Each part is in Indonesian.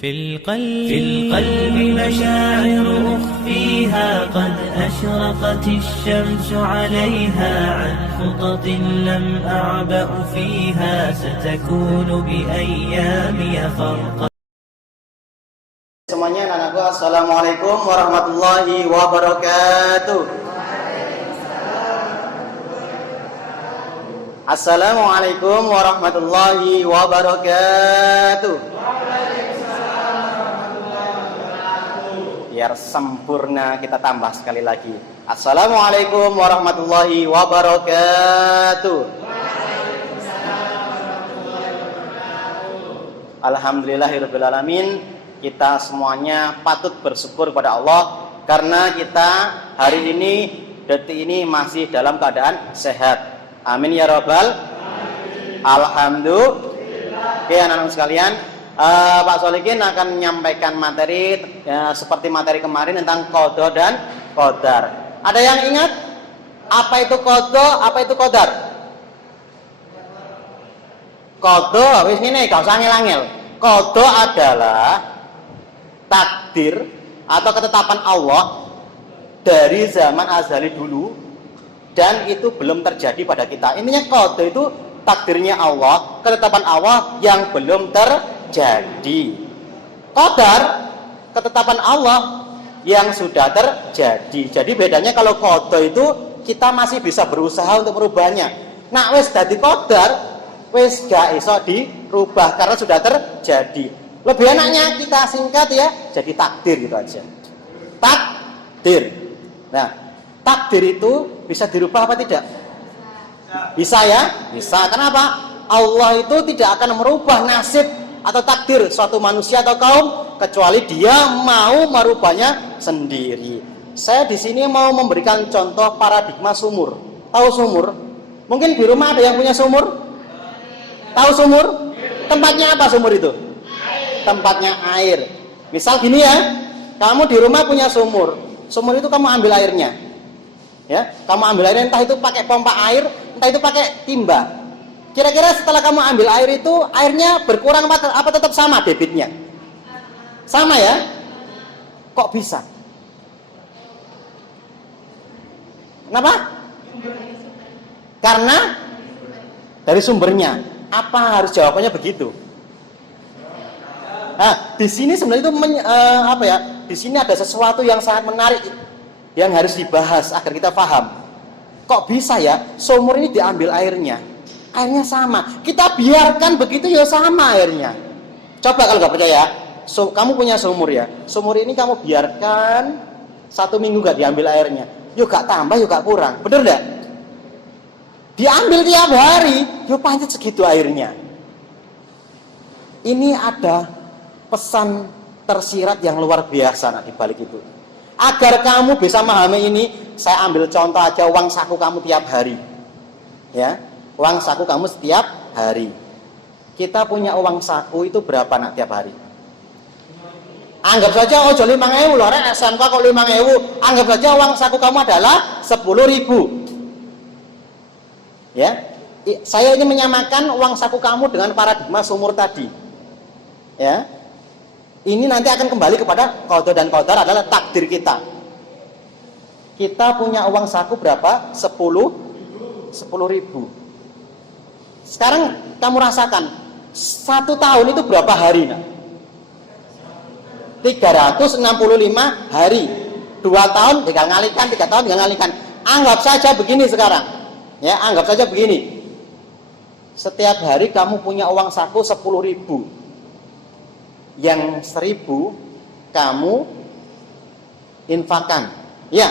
في القلب مشاعر أخفيها قد أشرقت الشمس عليها عن خطط لم أعبأ فيها ستكون بأيامي فرقا. Semuanya anak-anakku, assalamualaikum warahmatullahi wabarakatuh. Assalamualaikum warahmatullahi wabarakatuh. Biar sempurna kita tambah sekali lagi. Assalamualaikum warahmatullahi wabarakatuh. Alhamdulillahirabbil alamin. Kita semuanya patut bersyukur kepada Allah karena kita hari ini, detik ini masih dalam keadaan sehat. Amin ya rabbal alamin. Alhamdulillah. Oke anak-anak sekalian, Pak Solikin akan menyampaikan materi seperti materi kemarin tentang qada dan qadar. Ada yang ingat apa itu qada, apa itu qadar? Qada wis ngene, gak usah ngel-ngel. Qada adalah takdir atau ketetapan Allah dari zaman azali dulu dan itu belum terjadi pada kita. Intinya qada itu takdirnya Allah, ketetapan Allah yang belum terjadi. Qadar ketetapan Allah yang sudah terjadi. Jadi bedanya kalau qada itu kita masih bisa berusaha untuk merubahnya. Nah wis dadi qadar wis gak iso dirubah karena sudah terjadi. Lebih enaknya kita singkat ya, jadi takdir gitu aja. Takdir. Nah, takdir itu bisa dirubah apa tidak? Bisa ya? Bisa. Kenapa? Allah itu tidak akan merubah nasib atau takdir suatu manusia atau kaum kecuali Dia mau merubahnya sendiri. Saya di sini mau memberikan contoh paradigma sumur. Tahu sumur? Mungkin di rumah ada yang punya sumur? Tahu sumur? Tempatnya apa sumur itu? Tempatnya air. Misal gini ya, kamu di rumah punya sumur. Sumur itu kamu ambil airnya. Ya, kamu ambil airnya entah itu pakai pompa air, entah itu pakai timba. Kira-kira setelah kamu ambil air itu, airnya berkurang apa tetap sama debitnya? Sama ya? Kok bisa? Kenapa? Karena dari sumbernya. Apa harus jawabannya begitu? Nah, di sini sebenarnya itu di sini ada sesuatu yang sangat menarik yang harus dibahas agar kita paham. Kok bisa ya sumur ini diambil airnya? Airnya sama. Kita biarkan begitu ya sama airnya. Coba kalau nggak percaya, kamu punya sumur ya. Sumur ini kamu biarkan 1 minggu nggak diambil airnya. Yuk gak tambah, yuk gak kurang. Bener nggak? Diambil tiap hari, yuk pancet segitu airnya. Ini ada pesan tersirat yang luar biasa di balik itu. Agar kamu bisa memahami ini, saya ambil contoh aja uang saku kamu tiap hari. Ya, uang saku kamu setiap hari. Kita punya uang saku itu berapa nak tiap hari? Anggap saja ojo 5.000 loh, SMK kok 5.000. Anggap saja uang saku kamu adalah 10.000. Ya, saya ini menyamakan uang saku kamu dengan paradigma sumur tadi. Ya, ini nanti akan kembali kepada qada dan qadar adalah takdir kita. Kita punya uang saku berapa? 10.000. Sekarang kamu rasakan 1 tahun itu berapa hari? Nah? 365 hari. 2 tahun tinggal ngalikan, 3 tahun tinggal ngalikan. Anggap saja begini sekarang. Ya, anggap saja begini. Setiap hari kamu punya uang saku 10.000. Yang 1.000 kamu infakkan. Ya.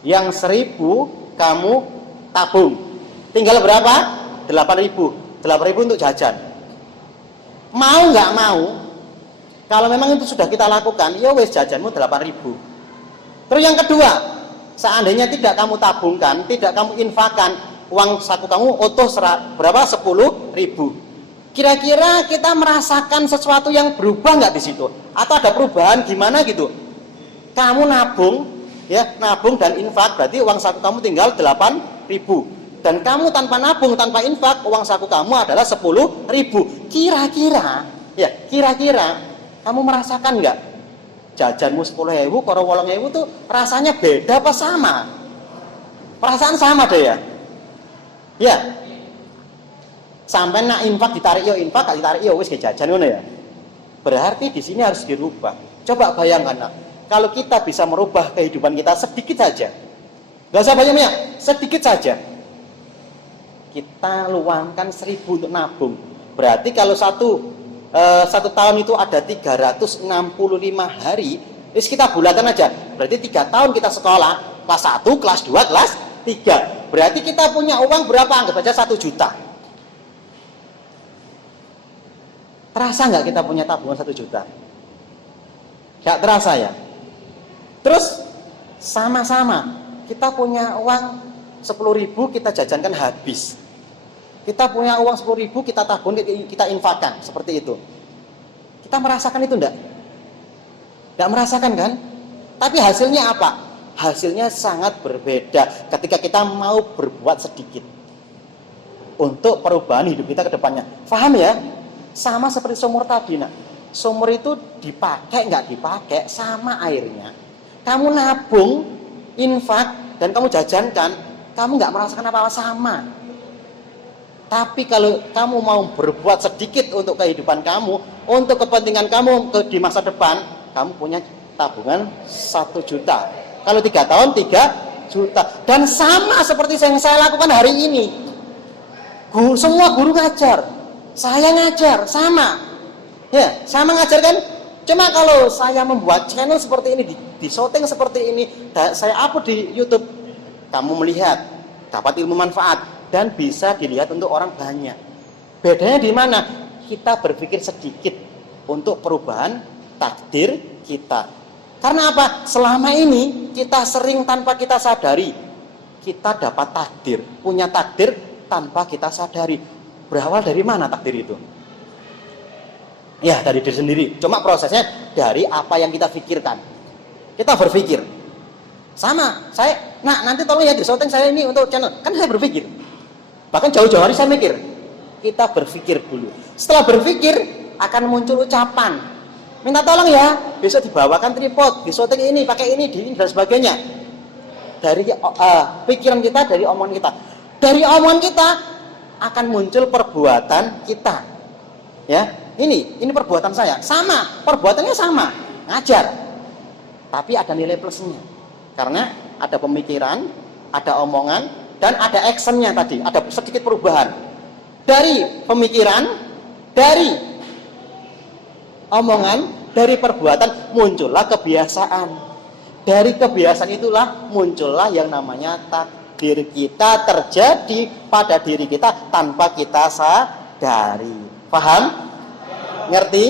Yang 1.000 kamu tabung. Tinggal berapa? 8.000. 8.000 untuk jajan. Mau nggak mau? Kalau memang itu sudah kita lakukan, ya wes jajanmu 8.000. Terus yang kedua, seandainya tidak kamu tabungkan, tidak kamu infakkan, uang saku kamu utuh berapa? 10.000. Kira-kira kita merasakan sesuatu yang berubah nggak di situ? Atau ada perubahan gimana gitu? Kamu nabung, ya nabung dan infak, berarti uang saku kamu tinggal 8.000. Dan kamu tanpa nabung, tanpa infak, uang saku kamu adalah 10.000. Kira-kira Kamu merasakan nggak? Jajanmu 10.000, karo 8.000 tuh rasanya beda apa sama? Perasaan sama deh ya. Ya. Sampai nak infak ditarik yo infak, gak ditarik yo wis jajan ngono ya. Berarti di sini harus dirubah. Coba bayangkan nak, kalau kita bisa merubah kehidupan kita sedikit saja. Gak usah banyak-banyak, sedikit saja. Kita luangkan 1.000 untuk nabung. Berarti kalau satu tahun itu ada 365 hari, wis kita bulatkan aja. Berarti 3 tahun kita sekolah, kelas 1, kelas 2, kelas 3. Berarti kita punya uang berapa? Anggap aja 1 juta. Terasa nggak kita punya tabungan 1 juta? Nggak terasa ya? Terus sama-sama kita punya uang 10.000 kita jajankan habis. Kita punya uang 10.000 kita tabung, kita infakkan seperti itu. Kita merasakan itu enggak? Enggak merasakan kan? Tapi hasilnya apa? Hasilnya sangat berbeda ketika kita mau berbuat sedikit untuk perubahan hidup kita ke depannya. Paham ya? Sama seperti sumur tadi nak. Sumur itu dipakai nggak dipakai sama airnya. Kamu nabung, infak dan kamu jajankan, kamu nggak merasakan apa-apa sama. Tapi kalau kamu mau berbuat sedikit untuk kehidupan kamu, untuk kepentingan kamu di masa depan, kamu punya tabungan 1 juta. Kalau 3 tahun 3 juta. Dan sama seperti yang saya lakukan hari ini. Semua guru ngajar. Saya ngajar, sama. Ya, sama ngajar kan? Cuma kalau saya membuat channel seperti ini, di syuting seperti ini, saya upload di YouTube, kamu melihat, dapat ilmu manfaat, dan bisa dilihat untuk orang banyak. Bedanya di mana? Kita berpikir sedikit untuk perubahan takdir kita. Karena apa? Selama ini kita sering tanpa kita sadari, kita dapat takdir, punya takdir tanpa kita sadari. Berawal dari mana takdir itu? Ya, dari diri sendiri. Cuma prosesnya dari apa yang kita pikirkan. Kita berpikir. Sama, nanti tolong ya di syuting saya ini untuk channel. Kan saya berpikir. Bahkan jauh-jauh hari saya mikir. Kita berpikir dulu. Setelah berpikir akan muncul ucapan. Minta tolong ya, besok dibawakan tripod, di syuting ini, pakai ini, dan sebagainya. Dari pikiran kita, dari omongan kita. Dari omongan kita akan muncul perbuatan kita. Ya, ini perbuatan saya. Sama, perbuatannya sama, ngajar. Tapi ada nilai plusnya. Karena ada pemikiran, ada omongan, dan ada actionnya tadi, ada sedikit perubahan. Dari pemikiran, dari omongan, dari perbuatan muncullah kebiasaan. Dari kebiasaan itulah muncullah yang namanya takdir kita terjadi pada diri kita tanpa kita sadari. Paham? Ngerti?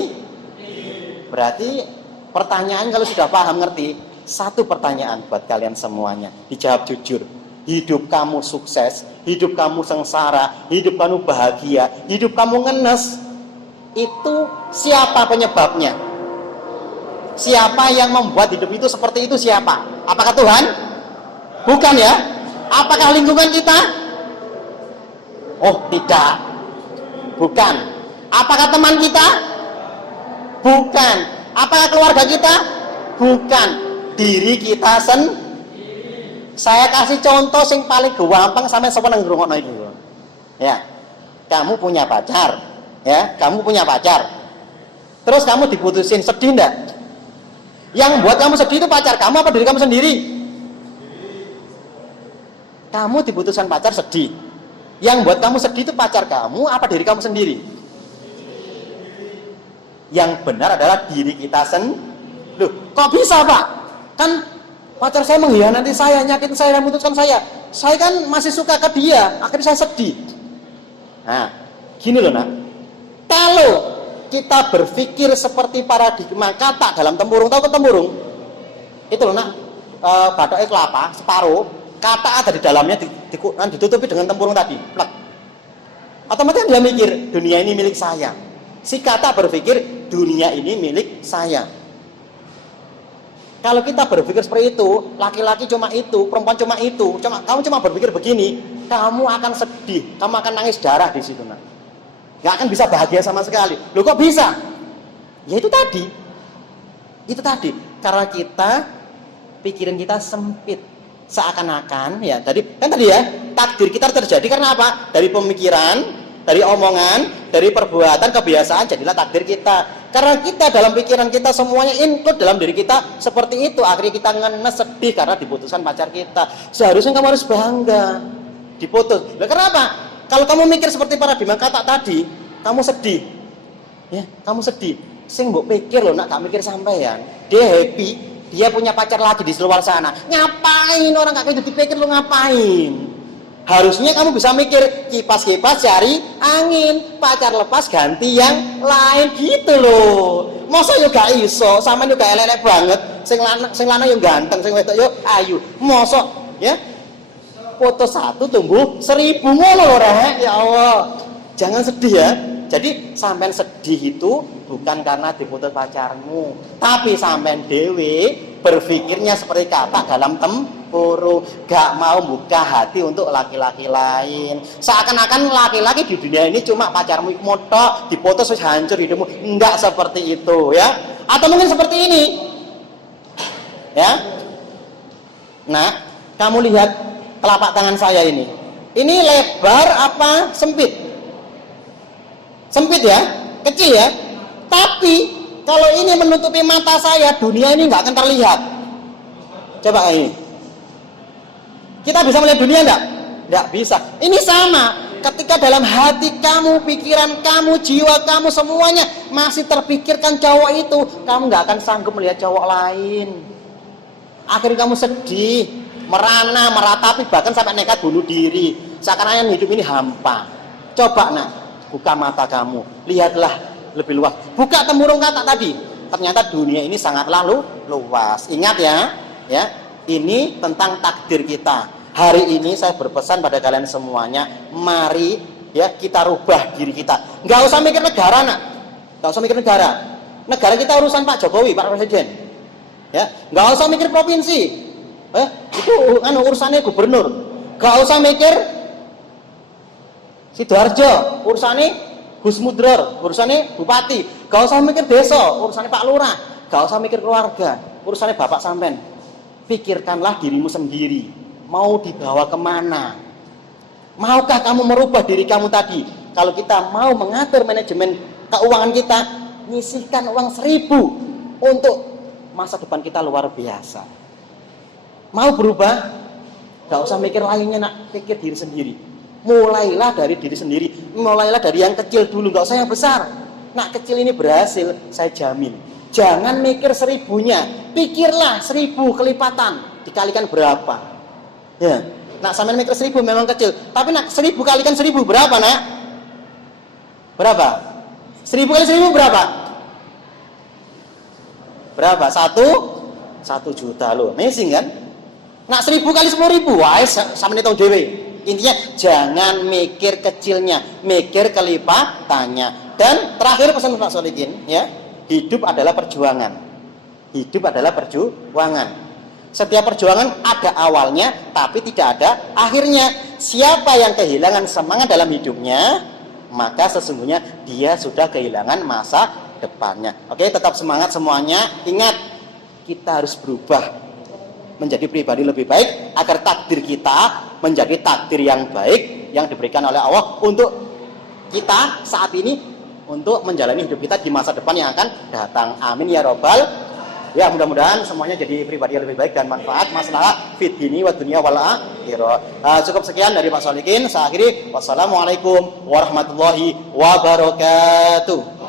Berarti pertanyaan kalau sudah paham ngerti, satu pertanyaan buat kalian semuanya, dijawab jujur. Hidup kamu sukses, hidup kamu sengsara, hidup kamu bahagia, hidup kamu ngenes, itu siapa penyebabnya? Siapa yang membuat hidup itu seperti itu? Siapa? Apakah Tuhan? Bukan ya? Apakah lingkungan kita? Oh, tidak. Bukan. Apakah teman kita? Bukan. Apakah keluarga kita? Bukan. Diri kita Saya kasih contoh yang paling gampang sampai sopan ngrungokno iki. Ya. Kamu punya pacar, ya, kamu punya pacar. Terus kamu diputusin, sedih enggak? Yang buat kamu sedih itu pacar kamu apa diri kamu sendiri? Kamu diputuskan pacar sedih. Yang buat kamu sedih itu pacar kamu apa diri kamu sendiri? Yang benar adalah diri kita sendiri. Loh, kok bisa Pak? Kan pacar saya mengkhianati saya, nyakitin saya, memutuskan saya. Saya kan masih suka ke dia, akhirnya saya sedih. Nah, gini loh nak. Kalau kita berpikir seperti paradigma kata dalam tempurung, tahu kan tempurung? Itu loh nak, batoknya kelapa, separuh, kata ada di dalamnya ditutupi dengan tempurung tadi, plek. Otomatis dia mikir, dunia ini milik saya. Si kata berpikir, dunia ini milik saya. Kalau kita berpikir seperti itu, laki-laki cuma itu, perempuan cuma itu, kamu cuma berpikir begini, kamu akan sedih, kamu akan nangis darah di situ, nak. Nggak akan bisa bahagia sama sekali. Loh kok bisa? Ya itu tadi, Itu tadi, karena pikiran kita sempit. Seakan-akan ya, tadi ya, takdir kita terjadi karena apa? Dari pemikiran, dari omongan, dari perbuatan, kebiasaan, jadilah takdir kita. Karena kita dalam pikiran kita semuanya include dalam diri kita seperti itu, akhirnya kita ngenes, sedih karena diputuskan pacar kita. Seharusnya kamu harus bangga diputus. Nah, kenapa? Kalau kamu mikir seperti para Bima kata tadi, kamu sedih. Ya, kamu sedih. Sing mbok pikir loh, nak gak mikir sampean. Dia happy. Dia punya pacar lagi di luar sana. Ngapain orang gak kayak dipikir lo ngapain? Harusnya kamu bisa mikir kipas-kipas cari angin, pacar lepas ganti yang lain gitu loh. Masa yo gak iso, sama yo gak elek-elek banget. Sing lanang yo ganteng, sing wedok yo ayu. Masa ya? Foto 1 tumbuh 1000 ngono lho rek. Ya Allah. Jangan sedih ya. Jadi sampean sedih itu bukan karena diputus pacarmu, tapi sampean dewe berpikirnya seperti kata dalam tempurung, gak mau buka hati untuk laki-laki lain. Seakan-akan laki-laki di dunia ini cuma pacarmu motok, diputus terus hancur hidupmu. Enggak seperti itu ya. Atau mungkin seperti ini. Ya. Nah, kamu lihat telapak tangan saya ini. Ini lebar apa sempit? Sempit ya, kecil ya. Tapi kalau ini menutupi mata saya, dunia ini nggak akan terlihat. Coba ini. Kita bisa melihat dunia nggak? Nggak bisa. Ini sama. Ketika dalam hati kamu, pikiran kamu, jiwa kamu semuanya masih terpikirkan cowok itu, kamu nggak akan sanggup melihat cowok lain. Akhirnya kamu sedih, merana, meratapi, bahkan sampai nekat bunuh diri. Seakan-akan hidup ini hampa. Coba nak. Buka mata kamu, lihatlah lebih luas. Buka temurung kata tadi. Ternyata dunia ini sangatlah luas. Ingat ya, ini tentang takdir kita. Hari ini saya berpesan pada kalian semuanya, mari ya kita rubah diri kita. Nggak usah mikir negara nak, nggak usah mikir negara. Negara kita urusan Pak Jokowi, Pak Presiden. Ya, nggak usah mikir provinsi. Itu urusannya gubernur. Nggak usah mikir Sidoarjo, urusannya Gus Mudror, urusannya Bupati. Gak usah mikir desa, urusannya Pak Lurah. Gak usah mikir keluarga, urusannya Bapak sampean. Pikirkanlah dirimu sendiri. Mau dibawa kemana? Maukah kamu merubah diri kamu tadi? Kalau kita mau mengatur manajemen keuangan kita, nyisihkan uang 1000 untuk masa depan kita luar biasa. Mau berubah? Gak usah mikir lainnya nak, pikir diri sendiri. Mulailah dari diri sendiri, mulailah dari yang kecil dulu, nggak usah yang besar. Nah kecil ini berhasil, saya jamin. Jangan mikir 1000-nya, pikirlah 1000 kelipatan, dikalikan berapa? Ya, nah sampai mikir 1000 memang kecil, tapi nak 1000 kalikan 1000 berapa nak? Berapa? 1000 kali 1000 berapa? Berapa? 1 juta loh, amazing kan? Nak 1000 kali 10.000, wah sama nih tahun dewe. Intinya jangan mikir kecilnya, mikir kelipatannya. Dan terakhir pesan Pak Solikin ya, hidup adalah perjuangan. Hidup adalah perjuangan. Setiap perjuangan ada awalnya, tapi tidak ada akhirnya. Siapa yang kehilangan semangat dalam hidupnya, maka sesungguhnya dia sudah kehilangan masa depannya. Oke, tetap semangat semuanya. Ingat, kita harus berubah menjadi pribadi lebih baik agar takdir kita menjadi takdir yang baik yang diberikan oleh Allah untuk kita saat ini, untuk menjalani hidup kita di masa depan yang akan datang. Amin ya robbal. Ya mudah-mudahan semuanya jadi pribadi yang lebih baik dan manfaat masalah fid dini wa dunya wal akhirah. Cukup sekian dari Pak Solikin. Saya akhiri. Wassalamualaikum warahmatullahi wabarakatuh.